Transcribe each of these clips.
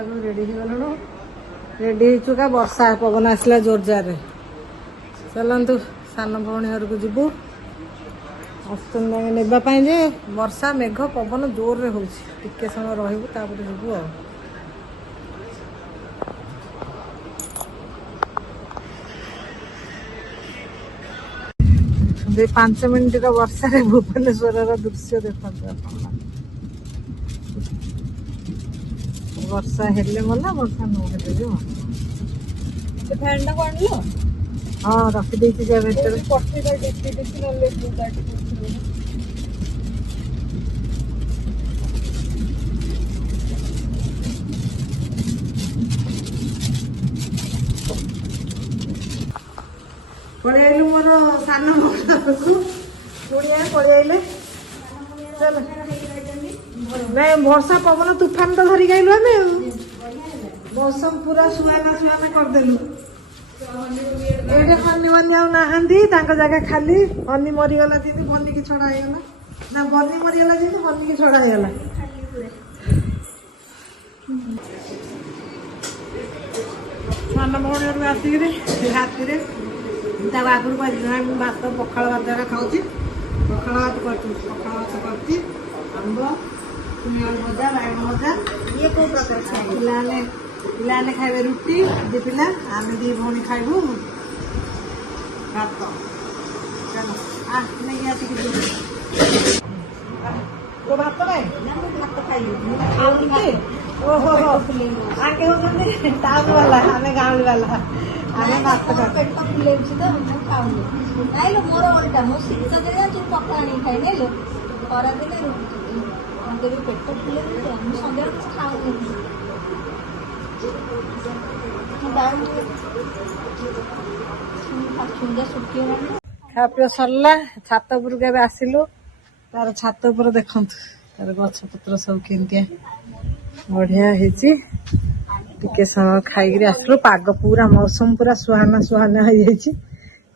ଯିବାକୁ ready ହେଇଗଲୁଣୁ। Ready ହେଇଛୁ କା ବର୍ଷା ପବନ ଆସିଲା ଜୋର ଜାରରେ। ଚାଲନ୍ତୁ ସାନ ଭଉଣୀ ଘରକୁ ଯିବୁ ଅଷ୍ଟମୀ ନେବା ପାଇଁ ଯେ ବର୍ଷା ମେଘ ପବନ ଜୋରରେ ହେଉଛି। ଟିକେ ସମୟ ରହିବୁ ତାପରେ ଯିବୁ ଆଉ। ଯେ 5 ମିନିଟର ବର୍ଷାରେ ଭୁବନେଶ୍ୱରର ଦୃଶ୍ୟ ଦେଖନ୍ତୁ ଆପଣ। ବର୍ଷା ହେଲେ ମଲା, ବର୍ଷା ନହେଲେ ବି ମଲା। ଫ୍ୟାନ୍ଟା ଆଣିଲ? ହଁ ରଖିଦେଇଛି ସେ ଭିତରେ। ପଠେଇବା ଦେଖି ନହେଲେ ପଳେଇ ଆଇଲୁ ମୋର ସାନ ଭଉଣୀକୁ। ପୁଣିଆ ପଳେଇ ଆଇଲେ। ନାଇଁ ବର୍ଷା ପବନ ତୁଫାନ ତ ଧରିକି ଆଇଲୁ ଆମେ ଆଉ। ମୌସମ ପୁରା ସୁହାନା ସୁହାନା କରିଦେଲୁ। ଏଇଠି ହନି ବନି ଆଉ ନାହାନ୍ତି, ତାଙ୍କ ଜାଗା ଖାଲି। ହନି ମରିଗଲା ଯେମିତି ବନିକି ଛଡା ହେଇଗଲା। ନା ବନି ମରିଗଲା ଯେମିତି ବନିକି ଛଡା ହେଇଗଲା। ସାନ ଭଉଣୀ ଘରକୁ ଆସିକିରି ରାତିରେ ତାକୁ ଆଗରୁ କହିଥିଲି ନା ମୁଁ ଭାତ ପଖାଳ ଭାତ ଖାଉଛି। ପଖାଳ ଭାତ କରିଛି ଆମ୍ବ, ଆଳୁ ଭଜା, ବାଇଗଣ ଭଜା। ଇଏ କୋଉ ପ୍ରକାର ପିଲାମାନେ ଖାଇବେ ରୁଟି, 2 ପିଲା, ଆମେ 2 ଭଉଣୀ ଖାଇବୁ ଭାତ। ନେଇକି ଆସିକି ତୋ ଭାତ ନାହିଁ? ଭାତ ଖାଇଲି। ଓହୋ ଆଗେ ହଉଛନ୍ତି ଟାଉନ ବାଲା, ଆମେ ଗାଉଁଲି ବାଲା। ଆମେ ଭାତ ପେଟ ଫୁଲେଇଛି ତ ମୁଁ ଖାଉନି। ନାଇଁଲୋ ମୋର ଓଲଟା, ମୁଁ ଶୀତ ଦିନେ ଜାଣିଛୁ ପଖାଳ ଆଣିକି ଖାଇ ନାଇଲୋ, ଖରା ଦିନେ କେବେ ପେଟ ଫୁଲେଇଛି ତ ମୁଁ ସନ୍ଧ୍ୟାବେଳେ କିଛି ଖାଉନି। ଖାଇବା ପିଇବା ସରିଲା। ଛାତ ଉପରକୁ ଏବେ ଆସିଲୁ। ତାର ଛାତ ଉପରେ ଦେଖନ୍ତୁ ତାର ଗଛ ପତ୍ର ସବୁ କେମିତିଆ ବଢିଆ ହେଇଛି। ଟିକେ ସମୟ ଖାଇକିରି ଆସିଲୁ। ପାଗ ପୁରା ମୌସମ ପୁରା ସୁହାନା ସୁହାନା ହେଇଯାଇଛି।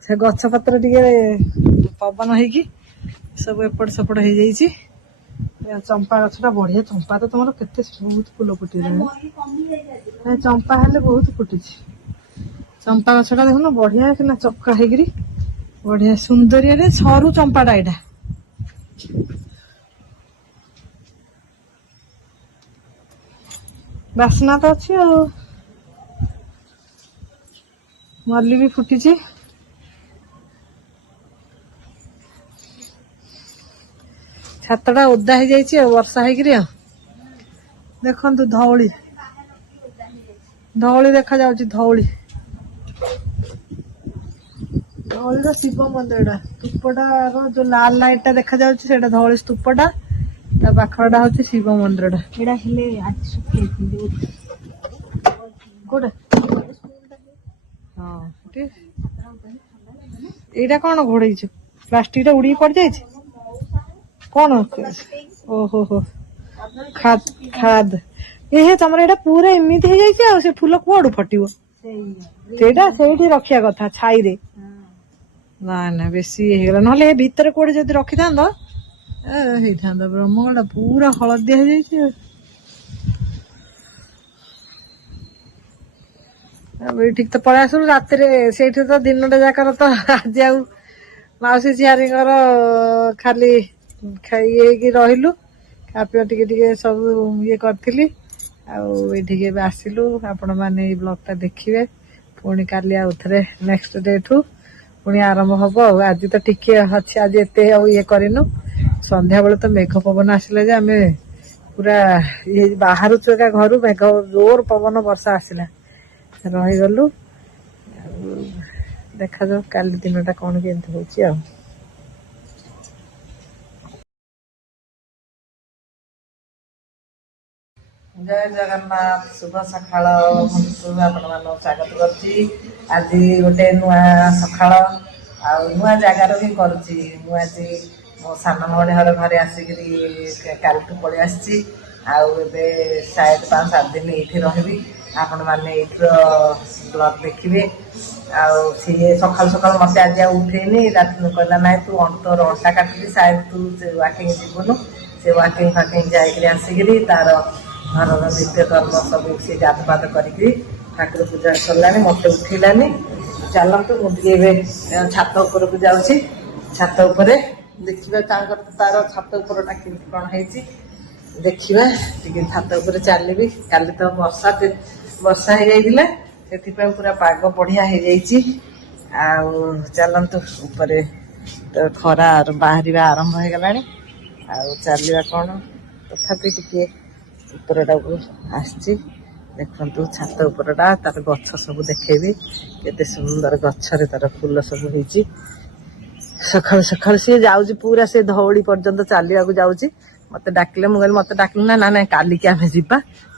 ସେ ଗଛ ପତ୍ର ଟିକେ ପବନ ହେଇକି ସବୁ ଏପଟ ସେପଟ ହେଇଯାଇଛି। ଚମ୍ପା ଗଛଟା ବଢିଆ। ଚମ୍ପା ତ ତମର କେତେ ବହୁତ ଫୁଲ ଫୁଟିଲାଣି। ଚମ୍ପା ହେଲେ ବହୁତ ଫୁଟୁଛି। ଚମ୍ପା ଗଛଟା ଦେଖୁନ ବଢିଆ ସିନା ଚକ୍କା ହେଇକିରି ବଢିଆ ସୁନ୍ଦରିଆରେ ସରୁ ଚମ୍ପାଟା ଏଇଟା। ବାସ୍ନା ତ ଅଛି ଆଉ। ମଲ୍ଲି ବି ଫୁଟିଛି। ଛାତଟା ଓଦା ହେଇଯାଇଛି ଆଉ ବର୍ଷା ହେଇକିରି ଆଉ। ଦେଖନ୍ତୁ ଧଉଳି ଦେଖାଯାଉଛି। ଧଉଳିର ଶିବ ମନ୍ଦିରଟା, ସ୍ତୂପଟାର ଯୋଉ ଲାଲ ଲାଇଟ୍ ଟା ଦେଖାଯାଉଛି ସେଇଟା ଧଉଳି ସ୍ତୂପଟା। ତା ପାଖଟା ହଉଛି ଶିବ ମନ୍ଦିରଟା। ଏଇଟା ହେଲେ ଆଜି ଶୁଖେଇଥିଲି। କୋଉଟା? ହଁ ଏଇଟା କଣ ଘୋଡେଇଛୁ? ପ୍ଲାଷ୍ଟିକ ଟା ଉଡିକି ପଡିଯାଇଛି କଣ? ଓହୋ ହୋ ଖାଦ। ତମର ଏଇଟା ପୁରା ଏମିତି ହେଇଯାଇଛି ଆଉ ସେ ଫୁଲ କୁଆଡୁ ଫଟିବ? ସେଇଟା ସେଇଠି ରଖିବା କଥା ଛାଇରେ। ନା ବେଶୀ ହେଇଗଲା। ନହେଲେ ଏ ଭିତରେ କୋଉଠି ଯଦି ରଖିଥାନ୍ତ ହେଇଥାନ୍ତା। ବ୍ରହ୍ମଗଡା ପୁରା ହଳଦିଆ ହେଇଯାଇଛି ଆଉ। ଏଇଠିକି ତ ପଳେଇ ଆସିଲୁ ରାତିରେ। ସେଇଠି ତ ଦିନଟା ଯାକର ତ ଆଜି ଆଉ ମାଉସୀ ଝିଆରୀଙ୍କର ଖାଲି ହେଇକି ରହିଲୁ। ଖାଇବା ଟିକେ ଟିକେ ସବୁ ଇଏ କରିଥିଲି। ଆଉ ଏଇଠିକି ଏବେ ଆସିଲୁ। ଆପଣ ମାନେ ଏଇ ବ୍ଲଗ ଟା ଦେଖିବେ। ପୁଣି କାଲି ଆଉ ଥରେ ନେକ୍ସଟ ଡେ ଠୁ ପୁଣି ଆରମ୍ଭ ହବ ଆଉ। ଆଜି ତ ଟିକେ ଅଛି, ଆଜି ଏତେ ଆଉ ଇଏ କରିନୁ। ସନ୍ଧ୍ୟା ବେଳେ ତ ମେଘ ପବନ ଆସିଲା ଯେ ଆମେ ପୁରା ବାହାରୁଛୁ ଏକା ଘରୁ। ମେଘ ଜୋର ପବନ ବର୍ଷା ଆସିଲା, ରହିଗଲୁ। ଆଉ ଦେଖାଯାଉ କାଲି ଦିନଟା କଣ କେମିତି ହଉଛି ଆଉ। ଜୟ ଜଗନ୍ନାଥ, ଶୁଭ ସକାଳ। ଆପଣ ମାନଙ୍କୁ ସ୍ୱାଗତ କରୁଛି। ଆଜି ଗୋଟେ ନୂଆ ସକାଳ ଆଉ ନୂଆ ଜାଗାରୁ ହିଁ କରୁଛି। ମୁଁ ଆଜି ମୋ ସାନ ଭଉଣୀ ଘରେ ଆସିକିରି କାଲିଠୁ ପଳେଇ ଆସିଛି। ଆଉ ଏବେ 5-7 ଦିନ ଏଇଠି ରହିବି। ଆପଣ ମାନେ ଏଇଠିର ବ୍ଲଗ ଦେଖିବେ। ଆଉ ସିଏ ସକାଳୁ ସକାଳୁ ମତେ ଆଜି ଆଉ ଉଠେଇନି। ରାତି କହିଲା ନାଇଁ ତୁ ତୋର ଅଣ୍ଟା କାଟୁଛି, ତୁ ୱାକିଂ ଯିବୁନୁ। ସେ ୱାକିଂ ଯାଇକିରି ଆସିକିରି ତାର ଘରର ନିତ୍ୟକର୍ମ ସବୁ ସେ ଗାଧପାଧ କରିକି ଠାକୁର ପୂଜା ସରିଲାଣି। ମତେ ଉଠେଇଲାନି। ଚାଲନ୍ତୁ ମୁଁ ଟିକେ ଏବେ ଛାତ ଉପରକୁ ଯାଉଛି। ଛାତ ଉପରେ ଦେଖିବା ତାଙ୍କର ତାର ଛାତ ଉପରଟା କେମିତି କଣ ହେଇଛି ଦେଖିବା। ଟିକେ ଛାତ ଉପରେ ଚାଲିବି। କାଲି ତ ବର୍ଷା ହେଇଯାଇଥିଲା, ସେଥିପାଇଁ ପୁରା ପାଗ ବଢିଆ ହେଇଯାଇଛି। ଆଉ ଚାଲନ୍ତୁ ଉପରେ ତ ଖରା ବାହାରିବା ଆରମ୍ଭ ହେଇଗଲାଣି। ଆଉ ଚାଲିବା କଣ, ତଥାପି ଟିକେ ଉପରଟାକୁ ଆସିଛି। ଦେଖନ୍ତୁ ଛାତ ଉପରଟା, ତାର ଗଛ ସବୁ ଦେଖେଇବି କେତେ ସୁନ୍ଦର ଗଛରେ ତାର ଫୁଲ ସବୁ ହେଇଛି। ସକାଳୁ ସକାଳୁ ସିଏ ଯାଉଛି ପୁରା ସେ ଧଉଳି ପର୍ଯ୍ୟନ୍ତ ଚାଲିବାକୁ ଯାଉଛି। ମତେ ଡାକିଲେ, ମୁଁ କହିଲି ମତେ ଡାକିଲୁ ନା, ନାଇଁ କାଲିକି ଆମେ ଯିବା।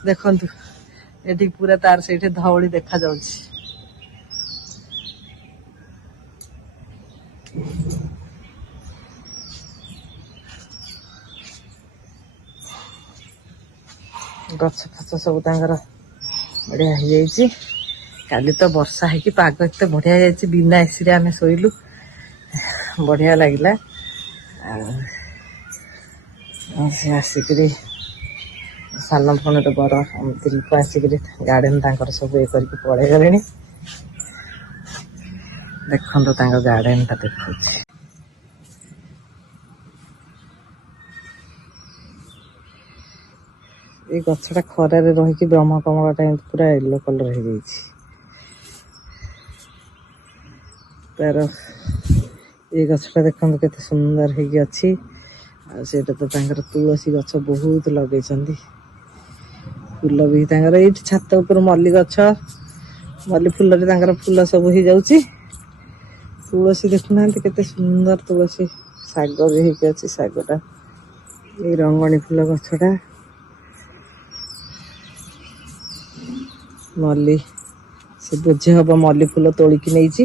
ଦେଖନ୍ତୁ ଏଠି ପୁରା ତାର ସେଇଠି ଧଉଳି ଦେଖା ଯାଉଛି। ଗଛ ଫଛ ସବୁ ତାଙ୍କର ବଢିଆ ହେଇଯାଇଛି। କାଲି ତ ବର୍ଷା ହେଇକି ପାଗ ଏତେ ବଢିଆ ହେଇଯାଇଛି, ବିନା ଏସିରେ ଆମେ ଶୋଇଲୁ, ବଢିଆ ଲାଗିଲା। ଆଉ ସେ ଆସିକିରି ସାନ ଭଉଣୀର ବର ଦିଲ୍ଲୀପ ଆସିକିରି ଗାର୍ଡେନ ତାଙ୍କର ସବୁ ଇଏ କରିକି ପଳେଇ ଗଲେଣି। ଦେଖନ୍ତୁ ତାଙ୍କ ଗାର୍ଡେନ ଟା ଦେଖଉଛି। ଏଇ ଗଛଟା ଖରାରେ ରହିକି ବ୍ରହ୍ମକମଳଟା ଏମିତି ପୁରା ୟେଲୋ କଲର ହେଇଯାଇଛି। ତାର ଏଇ ଗଛଟା ଦେଖନ୍ତୁ କେତେ ସୁନ୍ଦର ହେଇକି ଅଛି। ଆଉ ସେଇଟା ତ ତାଙ୍କର ତୁଳସୀ ଗଛ ବହୁତ ଲଗେଇଛନ୍ତି। ଫୁଲ ବି ତାଙ୍କର ଏଇଠି ଛାତ ଉପରେ ମଲ୍ଲି ଗଛ, ମଲ୍ଲି ଫୁଲରେ ତାଙ୍କର ଫୁଲ ସବୁ ହେଇଯାଉଛି। ତୁଳସୀ ଦେଖୁନାହାନ୍ତି କେତେ ସୁନ୍ଦର ତୁଳସୀ, ଶାଗ ବି ହେଇକି ଅଛି। ଶାଗଟା ଏଇ ରଙ୍ଗଣୀ ଫୁଲ ଗଛଟା, ମଲ୍ଲି ସେ ବୋଝେ ହବ ମଲ୍ଲି ଫୁଲ ତୋଳିକି ନେଇଛି।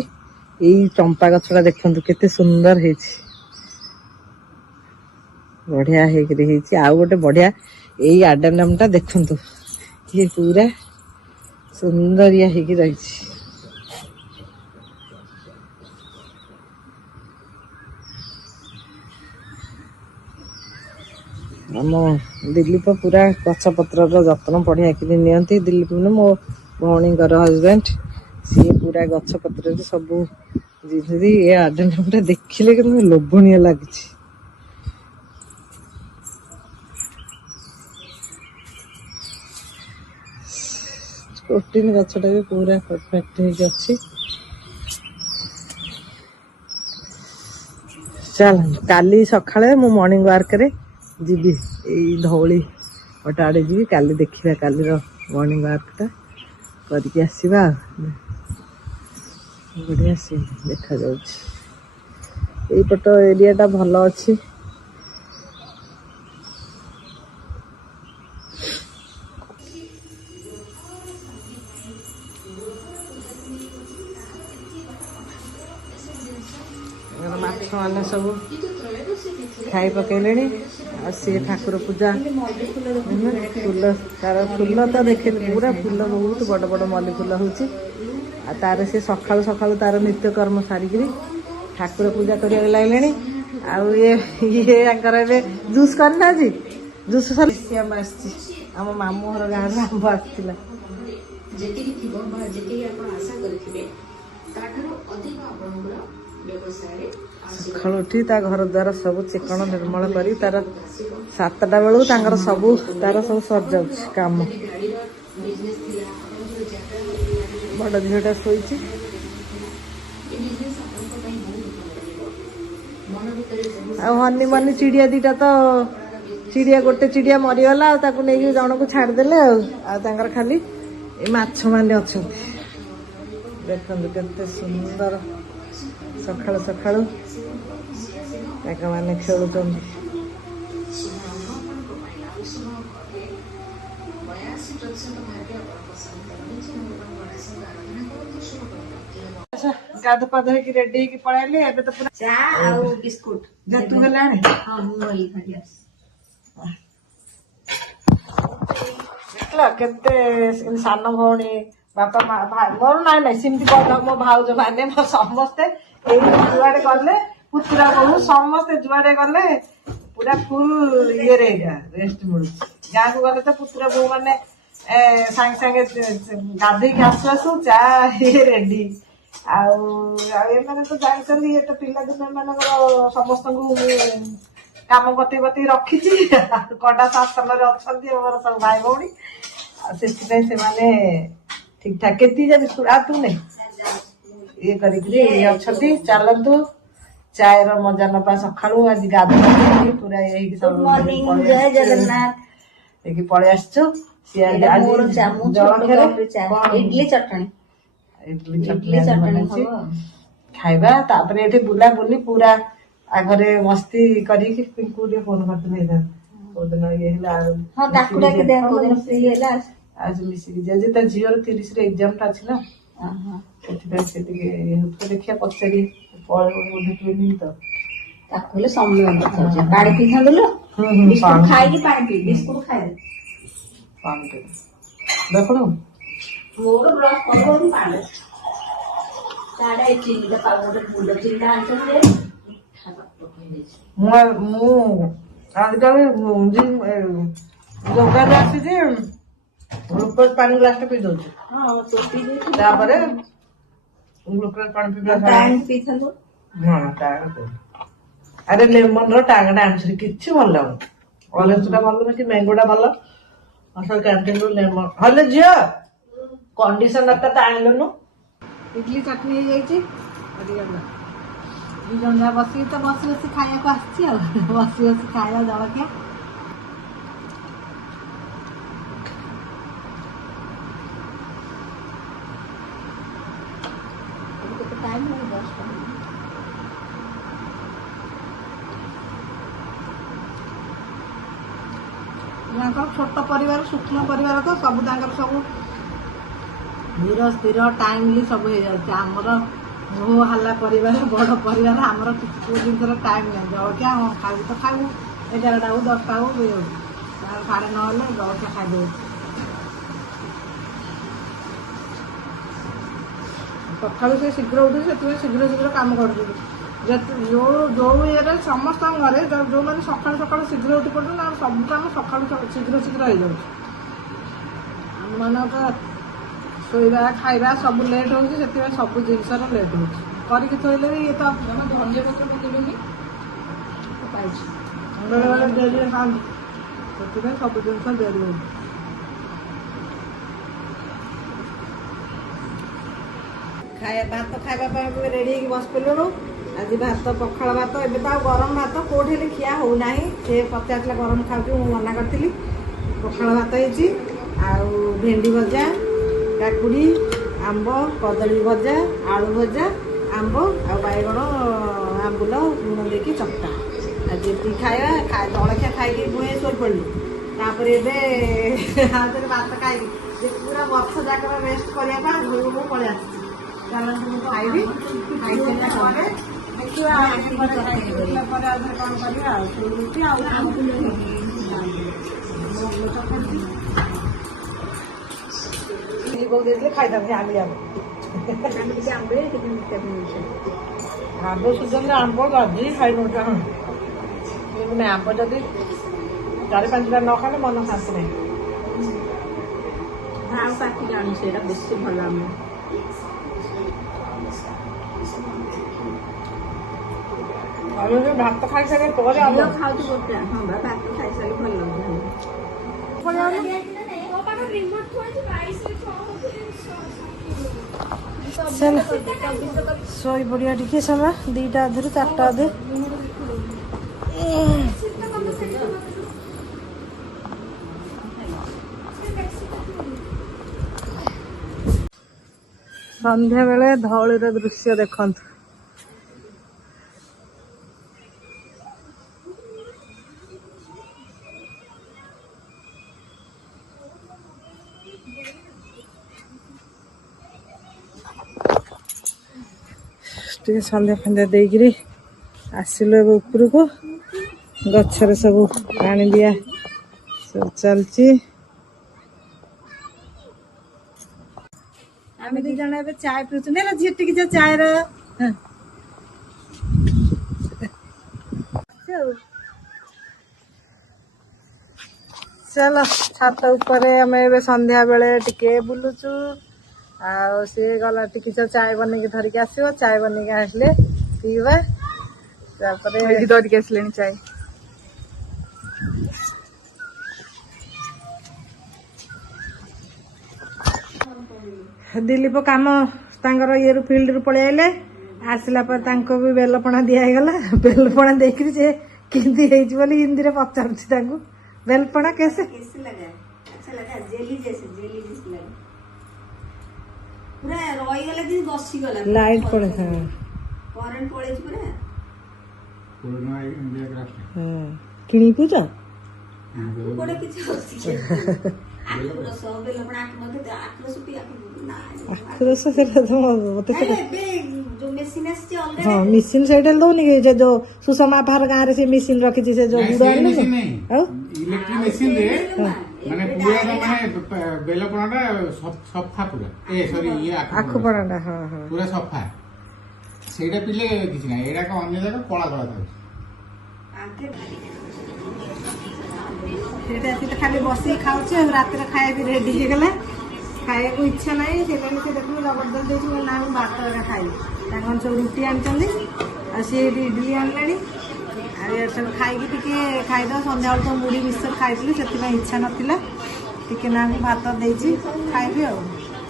ଏଇ ଚମ୍ପା ଗଛଟା ଦେଖନ୍ତୁ କେତେ ସୁନ୍ଦର ହେଇଛି, ବଢିଆ ହେଇକିରି ହେଇଛି। ଆଉ ଗୋଟେ ବଢିଆ ଏଇ ଆଡେନିୟମ ଟା ଦେଖନ୍ତୁ, ଇଏ ପୁରା ସୁନ୍ଦରିଆ ହେଇକି ରହିଛି। ଆମ ଦିଲ୍ଲୀପ ପୁରା ଗଛ ପତ୍ରର ଯତ୍ନ ବଢିଆ କିରି ନିଅନ୍ତି। ଦିଲ୍ଲୀପ ମୋ ଭଉଣୀଙ୍କର ହଜବେଣ୍ଡ, ସିଏ ପୁରା ଗଛ ପତ୍ରରେ ସବୁ ଜିନିଷ। ଏ ଆଡେନିୟମ ଟା ଦେଖିଲେ କିନ୍ତୁ ଲୋଭନୀୟ ଲାଗୁଛି। ପ୍ରୋଟିନ ଗଛଟା ବି ପୁରା ପରଫେକ୍ଟ ହେଇକି ଅଛି। ଚାଲ କାଲି ସକାଳେ ମୁଁ ମର୍ଣ୍ଣିଂ ୱାର୍କରେ ଯିବି, ଏଇ ଧଉଳି ପଟ ଆଡେ ଯିବି। କାଲି ଦେଖିବା, କାଲିର ମର୍ଣ୍ଣିଂ ୱାର୍କଟା କରିକି ଆସିବା। ବଢିଆ ଦେଖାଯାଉଛି। ଏଇପଟ ଏରିଆଟା ଭଲ ଅଛି। ମାଛ ମାନେ ସବୁ ଖାଇ ପକେଇଲେଣି। ଆଉ ସିଏ ଠାକୁର ପୂଜା ଫୁଲ, ତାର ଫୁଲ ତ ଦେଖିଲି ପୁରା ଫୁଲ ବହୁତ ବଡ ବଡ ମଲ୍ଲି ଫୁଲ ହଉଛି। ଆଉ ତାର ସେ ସକାଳୁ ସକାଳୁ ତାର ନିତ୍ୟକର୍ମ ସାରିକିରି ଠାକୁର ପୂଜା କରିବାକୁ ଲାଗିଲେଣି। ଆଉ ଇଏ ଆଙ୍କର ଏବେ ଜୁସ୍ କରିନାହାନ୍ତି, ଜୁସ୍ ଆମ ଆସିଛି। ଆମ ମାମୁଁ ଘର ଗାଁରେ ଆମ୍ବ ଆସିଥିଲା। ଯେତିକି ଥିବ ବା ଯେତିକି ଆପଣ ଆଶା କରିଥିବେ ତାଠାରୁ ଅଧିକ ଆପଣଙ୍କର ବ୍ୟବସାୟରେ। ସକାଳୁ ଉଠି ତା ଘର ଦ୍ୱାର ସବୁ ଚିକଣ ନିର୍ମଳ କରି ତାର 7ଟା ବେଳକୁ ତାଙ୍କର ସବୁ ତାର ସବୁ ସରିଯାଉଛି କାମ। ବଡ ଝିଅଟା ଶୋଇଛି। ଆଉ ହନି ମନି ଚିଡିଆ ଦିଟା ତ, ଚିଡିଆ ଗୋଟେ ଚିଡିଆ ମରିଗଲା, ଆଉ ତାକୁ ନେଇକି ଜଣକୁ ଛାଡିଦେଲେ। ଆଉ ତାଙ୍କର ଖାଲି ଏ ମାଛ ମାନେ ଅଛନ୍ତି। ଦେଖନ୍ତୁ କେତେ ସୁନ୍ଦର ସକାଳୁ ସକାଳୁ ତାଙ୍କମାନେ ଖେଳୁଛନ୍ତି। ଗାଧ ପାଧ ହେଇକି ରେଡି ହେଇକି ପଳେଇଲି। ଏବେ ତ ପୁରା ଚା ଆଉ ବିସ୍କୁଟ ତୁ ହେଲାଣି। ହଁ ମୁଁ ଗଲି ଖାଲି ଦେଖିଲ କେତେ ସାନ ଭଉଣୀ, ବାପା ମା, ଭାଇ ମୋର ନାଇଁ ସେମିତି କହ, ମୋ ଭାଉଜ ମାନେ ମୋ ସମସ୍ତେ ଏଇ ଯୁଆଡେ ଗଲେ, ପୁତୁରା ବୋହୁ ସମସ୍ତେ ଯୁଆଡେ ଗଲେ ପୁରା ଫୁଲ ଇଏରେ ରେଷ୍ଟ ମିଳୁଛି। ଗାଁକୁ ଗଲେ ତ ପୁତୁରା ବୋଉ ମାନେ ସାଙ୍ଗେ ସାଙ୍ଗେ ଗାଧେଇକି ଆସୁ ଆସୁ ଚା ରେଡି। ଆଉ ଏମାନେ ତ ଜାଣିଛନ୍ତି, ଇଏ ତ ପିଲାଦିନ ଏମାନଙ୍କର ସମସ୍ତଙ୍କୁ କାମ ବତେଇ ବତେଇ ରଖିଛି। କଡା ଶାସନରେ ଅଛନ୍ତି ଆମର ସବୁ ଭାଇ ଭଉଣୀ। ଆଉ ସେଥିପାଇଁ ସେମାନେ ଠିକ ଠାକ କେତିକି ଯଦି ତୁ ନେ ଇଏ କରିକିରି ଅଛନ୍ତି। ଚାଲନ୍ତୁ ଚାଏର ମଜା ନବା ସକାଳୁ। ଆଜି ଗାଧୋଇ ପୁରା ହେଇକି ଗୁଡ୍ ମର୍ଣ୍ଣିଂ, ଜୟ ଜଗନ୍ନାଥ। ହେଇକି ପଳେଇ ଆସିଛୁ। ସିଏ ଏଇଟା ଆଜି ମୋର ଚା, ମୁଁ ଛୋଟ ଜଳଖିଆରେ କପରେ ଚା, ଇଡଲି ଚଟଣି। ଇଡଲି ଇଡଲି ଚଟଣି ଚଟଣି ବନେଇଛି ହବ। ଖାଇବା। ତାପରେ ଏଠି ବୁଲା ବୁଲି ପୁରା ଆଗରେ ମସ୍ତି କରିକି ପିଙ୍କୁ ଟିକେ ଫୋନ କରିଥିଲେ ହେଇଥାନ୍ତା। କୋଉଦିନ ଇଏ ହେଲା ହଁ ତାକୁ ଡାକି ଦେ, କୋଉଦିନ ଫ୍ରି ହେଲା। ଆଜି ମିଶିକି ଯିବା। ତା ଝିଅର 30ରେ ଏକ୍ଜାମ ଟା ଅଛି ନା, ସେଥିପାଇଁ ସେ ଟିକେ ଦେଖିବା ପଚାରି ପଳେଇବ ବୋଧେ ଟ୍ରେନିଂ ତ। ତାକୁ ହେଲେ ସମୟ ପଚାରୁଛି। ପାଣି ପିଇଥାନ୍ତୁ, ବିସ୍କୁଟ ଖାଇକି ପାଣି ପିଇ, ବିସ୍କୁଟ ଖାଇଦେ। ଦେଖୁନୁ ମୋର ବ୍ରସ୍ କରିବ ପାଣି ତାଡା ଏ ଚିନିଟା ପାଉଡର ଗୁଣ୍ଡ ଚିନିଟା ଆଣିଛନ୍ତି ଯେ ମିଠା ପାତ୍ର କହିଦେଇଛି। ମୁଁ ଆଜିକାଲି ଯୋଗାରେ ଆସିଛି ଗ୍ଲୁକୋଜ ପାଣି ଗ୍ଲାସଟେ ପିଇ ଦଉଛି। ହଁ ଟୋପି ଦେଇଛି। ତାପରେ ଗ୍ଲୁକୋଜ ପାଣି ପିଇବା ପିଇଥାନ୍ତୁ। ଆରେ ଲେମନ ର ଟାଙ୍ଗଟା ଆଣିଥିଲି, କିଛି ଭଲ ଲାଗୁନି। ଅରେଞ୍ଜ ଟା ଭଲ କି ମ୍ୟାଙ୍ଗୋ ଟା ଭଲ। କ୍ୟାଣ୍ଟିନରୁ ଲେମନ ହେଲେ ଝିଅ କଣ୍ଡିସନର ଟା ଆଣିଲୁନୁ। ଇଡଲି ଚଟଣି ହେଇଯାଇଛି। ଦି ଜଣ ଯାହା ବସିକି ତ ବସି ବସି ଖାଇବାକୁ ଆସିଛି ଆଉ। ବସି ବସି ଖାଇବା ଜଳଖିଆ। କେତେ ଟାଇମ୍ ହବ? 10ଟା। ତାଙ୍କର ଛୋଟ ପରିବାର, ସୂକ୍ଷ୍ମ ପରିବାର, ତ ସବୁ ତାଙ୍କର ସବୁ ଧୀର ସ୍ଥିର ଟାଇମଲି ସବୁ ହେଇଯାଉଛି। ଆମର ହୋ ହାଲା ପରିବାର, ବଡ ପରିବାର, ଆମର କିଛି କୋଉ ଜିନିଷର ଟାଇମ ନାହିଁ। ଜଳଖିଆ ଖାଇବୁ ତ ଖାଇବୁ, 11ଟା ହଉ 10ଟା ହଉ ହେଇଯାଉଛି। 9:30 ହେଲେ ଜଳଖିଆ ଖାଇଦେବୁ। ସକାଳୁ ସେ ଶୀଘ୍ର ଉଠୁଛି, ସେଥିପାଇଁ ଶୀଘ୍ର ଶୀଘ୍ର କାମ କରୁଛନ୍ତି। ଯୋଉ ଇଏରେ ସମସ୍ତଙ୍କ ଘରେ ଯୋଉମାନେ ସକାଳୁ ସକାଳୁ ଶୀଘ୍ର ଉଠି ପଡୁଛନ୍ତି, ଆଉ ସବୁ କାମ ସକାଳୁ ଶୀଘ୍ର ଶୀଘ୍ର ହେଇଯାଉଛି। ଆମମାନଙ୍କ ଶୋଇବା ଖାଇବା ସବୁ ଲେଟ୍ ହେଉଛି, ସେଥିପାଇଁ ସବୁ ଜିନିଷର ଲେଟ୍ ହେଉଛି। କରିକି ଥୋଇଲେ ବି ଇଏ ତ ଧନିଆ ପତ୍ର ପକେଇଲୁନି ପାଇଛି, ବେଳେବେଳେ ଡେରିରେ ଖାଆନ୍ତି, ସେଥିପାଇଁ ସବୁ ଜିନିଷ ଡେରି ହେଉଛି। ଭାତ ଖାଇବା ପାଇଁ ରେଡି ହେଇକି ବସି ପଡ଼ିଲୁଣୁ। ଆଜି ଭାତ, ପଖାଳ ଭାତ। ଏବେ ତ ଆଉ ଗରମ ଭାତ କୋଉଠି ହେଲେ ଖିଆ ହଉନାହିଁ। ସେ ପଚାରିଥିଲା ଗରମ ଖାଉଛୁ, ମୁଁ ମନା କରିଥିଲି। ପଖାଳ ଭାତ ହେଇଛି, ଆଉ ଭେଣ୍ଡି ଭଜା, କାକୁଡ଼ି, ଆମ୍ବ, କଦଳୀ ଭଜା, ଆଳୁ ଭଜା, ଆମ୍ବ ଆଉ ବାଇଗଣ ଆମ୍ବୁଲ ଲୁଣ ଦେଇକି ଚକଟା। ଆଜି ଏତିକି ଖାଇବା। ଜଳଖିଆ ଖାଇକି ଭୁଏଁ ଶୋଇପଡ଼ିଲି। ତାପରେ ଏବେ ଆଉଥରେ ଭାତ ଖାଇବି। ପୁରା ବର୍ଷ ଯାକର ରେଷ୍ଟ କରିବା ପାଇଁ ମୁଁ ପଳେଇ ଆସିଛି। ଚାଲନ୍ତୁ ମୁଁ ଖାଇବି। ଖାଇସାରିଲା ପରେ ଦେଖିବା ପରେ ଆଉଥରେ କ'ଣ କରିବା। ଆଉ ଶୋଇଛି ଆଉ ଦେଇଥିଲେ ଖାଇଥାନ୍ତି। ଆମ୍ବ ସୁଝନ୍ତି, ଆମ୍ବ ଗାଧି ଖାଇନଉଛି। ଆମ୍ବ ଯଦି 4-5ଟା ନ ଖାଇଲେ ମନ ଶାନ୍ତି ନାହିଁ। ଆଉ କାଟିକି ଆଣୁ, ସେଇଟା ବେଶୀ ଭଲ। ଆମେ ଭାତ ଖାଇସାରିଲା ପରେ ଖାଉଛୁ ଗୋଟେ। ହଁ ବା, ଭାତ ଖାଇସାରି ଭଲ ଲାଗୁଛି। ଶୋଇ ପଡ଼ିଆ ଟିକେ ସମୟ, 2ଟା ଅଧେରୁ 4ଟା ଅଧେ। ସନ୍ଧ୍ୟା ବେଳେ ଧଉଳିର ଦୃଶ୍ୟ ଦେଖନ୍ତୁ। ଟିକେ ସନ୍ଧ୍ୟା ଫନ୍ଧ୍ୟା ଦେଇକିରି ଆସିଲୁ ଏବେ ଉପରକୁ। ଗଛରେ ସବୁ ପାଣି ଦିଆ ସବୁ ଚାଲିଛି। ଆମେ 2 ଜଣ ଏବେ ଚା ପିଉଛୁ। ନା ଝିଅ ଟିକେ ଯା ଚାଏର ଚାଲ ଛାତ ଉପରେ ଆମେ ଏବେ ସନ୍ଧ୍ୟା ବେଳେ ଟିକେ ବୁଲୁଛୁ। ଆଉ ସିଏ ଗଲା ଟିକେ ଚାय ବନେଇକି ଧରିକି ଆସିବ, ଚାय ବନେଇକି ଆସିଲେ ପିଇବା। ତାପରେ ଧରିକି ଆସିଲେଣି ଚାय। ଦିଲ୍ଲୀପ କାମ ତାଙ୍କର ଇଏରୁ ଫିଲ୍ଡରୁ ପଳେଇ ଆଇଲେ। ଆସିଲା ପରେ ତାଙ୍କୁ ବି ବେଲପଣା ଦିଆ ହେଇଗଲା। ବେଲପଣା ଦେଇକିରି ସେ କେମିତି ହେଇଛି ବୋଲି ହିନ୍ଦୀରେ ପଚାରୁଛି ତାଙ୍କୁ। ବେଲପଣା କେसे कैसे लगा? अच्छा लगा? जेली जैसे लगा। पूरा रही गला दिन बसी गला। लाइट पड़े। हाँ करंट पड़े पूरा। किणी पूजा कोडे किछ होसी। आक्रोश बेलपणा आक्रोश पी ଆଖୁରସ ସେଟା ତ ମତେ ସେଟା ଏବେ जो मशीन आसी अलरेडी ହଁ ମେସିନ୍ ସେଇଟା ଦଉନି କି ଯେ ଯୋଉ ସୁଷମା ବାହାର ଗାଁରେ ସେ ମେସିନ୍ ରଖିଛି ସେ ଯୋଉ ଗୁଡ ଆଣିଲେ ଆଉ ଇଲେକ୍ଟ୍ରିକ ମେସିନ ରେ ମାନେ ପୁରା ମାନେ ବେଲପଣାଟା ସଫା ପୁରା ସରି ଇଏ ଆଖୁ ପଣାଟା ହଁ ହଁ ପୁରା ସଫା। ସେଇଟା ପିଲେ କିଛି ନାହିଁ, ଏଇଟା ଅନ୍ୟ ଜାଗା କଳା କଳା ଥାଉଛି। ସେଇଟା ଏଠି ଖାଲି ବସିକି ଖାଉଛି। ଆଉ ରାତିରେ ଖାଇବା ରେଡି ହେଇଗଲା। ଖାଇବାକୁ ଇଚ୍ଛା ନାହିଁ, ସେଇଟା ସେ ଦେଖୁନ ଜବରଦସ୍ତ ଦେଇଛି ନା ମୁଁ ଭାତ ଏକା ଖାଇବି। ତାଙ୍କର ସବୁ ରୁଟି ଆଣିଛନ୍ତି ଆଉ ସିଏ ଏଠି ଇଡଲି ଆଣିଲେଣି। ଆଉ ଏ ସବୁ ଖାଇକି ଟିକେ ଖାଇଦେବା। ସନ୍ଧ୍ୟାବେଳକୁ ତ ମୁଢ଼ି ମିକ୍ସଚର ଖାଇଥିଲି, ସେଥିପାଇଁ ଇଚ୍ଛା ନଥିଲା। ଟିକେ ନା ମୁଁ ଭାତ ଦେଇଛି ଖାଇବି ଆଉ।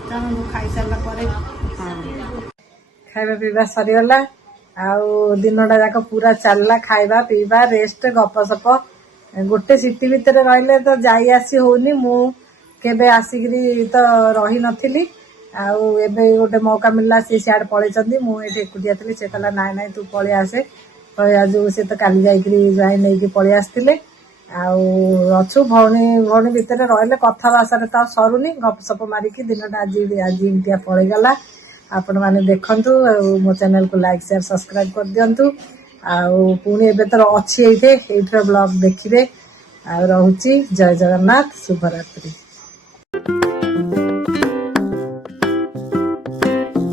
ଚାଲନ୍ତୁ ଖାଇସାରିଲା ପରେ ଖାଇବା ପିଇବା ସରିଗଲା। ଆଉ ଦିନଟା ଯାକ ପୁରା ଚାଲିଲା, ଖାଇବା ପିଇବା ରେଷ୍ଟ ଗପସପ। ଗୋଟେ ସିଟି ଭିତରେ ରହିଲେ ତ ଯାଇ ଆସି ହଉନି। ମୁଁ କେବେ ଆସିକିରି ତ ରହିନଥିଲି, ଆଉ ଏବେ ଗୋଟେ ମୌକା ମିଳିଲା। ସିଏ ସିଆଡେ ପଳେଇଛନ୍ତି, ମୁଁ ଏଠି ଏକୁଟିଆ ଥିଲି। ସେ କହିଲା ନାଇଁ ନାଇଁ ତୁ ପଳେଇ ଆସେ। ଯୋଉ ସେ ତ କାଲି ଯାଇକିରି ଯାଇ ନେଇକି ପଳେଇ ଆସିଥିଲେ। ଆଉ ଅଛୁ ଭଉଣୀ ଭିତରେ ରହିଲେ କଥାବାର୍ତ୍ତାରେ ତ ଆଉ ସରୁନି। ଗପସପ ମାରିକି ଦିନଟା ଆଜି ଏମିତିଆ ପଳେଇଗଲା। ଆପଣ ମାନେ ଦେଖନ୍ତୁ ଆଉ ମୋ ଚ୍ୟାନେଲକୁ ଲାଇକ୍ ସେୟାର ସବସ୍କ୍ରାଇବ କରିଦିଅନ୍ତୁ। ଆଉ ପୁଣି ଏବେ ତ ଅଛି ଏଇଠିର ବ୍ଲଗ ଦେଖିବେ। ଆଉ ରହୁଛି, ଜୟ ଜଗନ୍ନାଥ, ଶୁଭରାତ୍ରି।